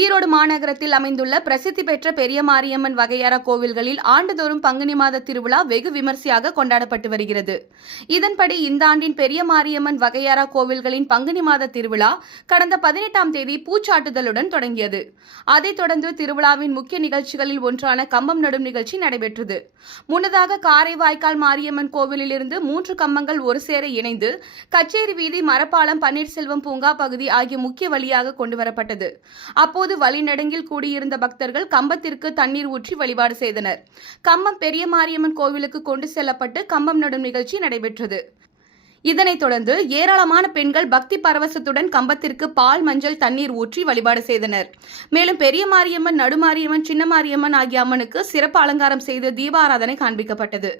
ஈரோடு மாநகரத்தில் அமைந்துள்ள பிரசித்தி பெற்ற பெரிய மாரியம்மன் வகையறா கோவில்களில் ஆண்டுதோறும் பங்குனி மாத திருவிழா வெகு விமர்சையாக கொண்டாடப்பட்டு வருகிறது. இதன்படி இந்த ஆண்டின் பெரிய மாரியம்மன் வகையறா கோவில்களின் பங்குனி மாத திருவிழா கடந்த பதினெட்டாம் தேதி பூச்சாட்டுதலுடன் தொடங்கியது. அதைத் தொடர்ந்து திருவிழாவின் முக்கிய நிகழ்ச்சிகளில் ஒன்றான கம்பம் நடும் நிகழ்ச்சி நடைபெற்றது. முன்னதாக காரை வாய்க்கால் மாரியம்மன் கோவிலிலிருந்து மூன்று கம்பங்கள் ஒரு சேர இணைந்து கச்சேரி வீதி மரப்பாலம் பன்னீர்செல்வம் பூங்கா பகுதி ஆகிய முக்கிய வழியாக கொண்டு வரப்பட்டது. அப்போது வழிநெடுங்கில் கூடியிருந்த பக்தர்கள் கம்பத்திற்கு தண்ணீர் ஊற்றி வழிபாடு செய்தனர். கம்பம் பெரிய மாரியம்மன் கோவிலுக்கு கொண்டு செல்லப்பட்டு கம்பம் நடும் நிகழ்ச்சி நடைபெற்றது. இதனைத் தொடர்ந்து ஏராளமான பெண்கள் பக்தி பரவசத்துடன் கம்பத்திற்கு பால் மஞ்சள் தண்ணீர் ஊற்றி வழிபாடு செய்தனர். மேலும் பெரிய மாரியம்மன் நடுமாரியம்மன் சின்ன மாரியம்மன் ஆகிய அம்மனுக்கு சிறப்பு அலங்காரம் செய்து தீபாராதனை காண்பிக்கப்பட்டது.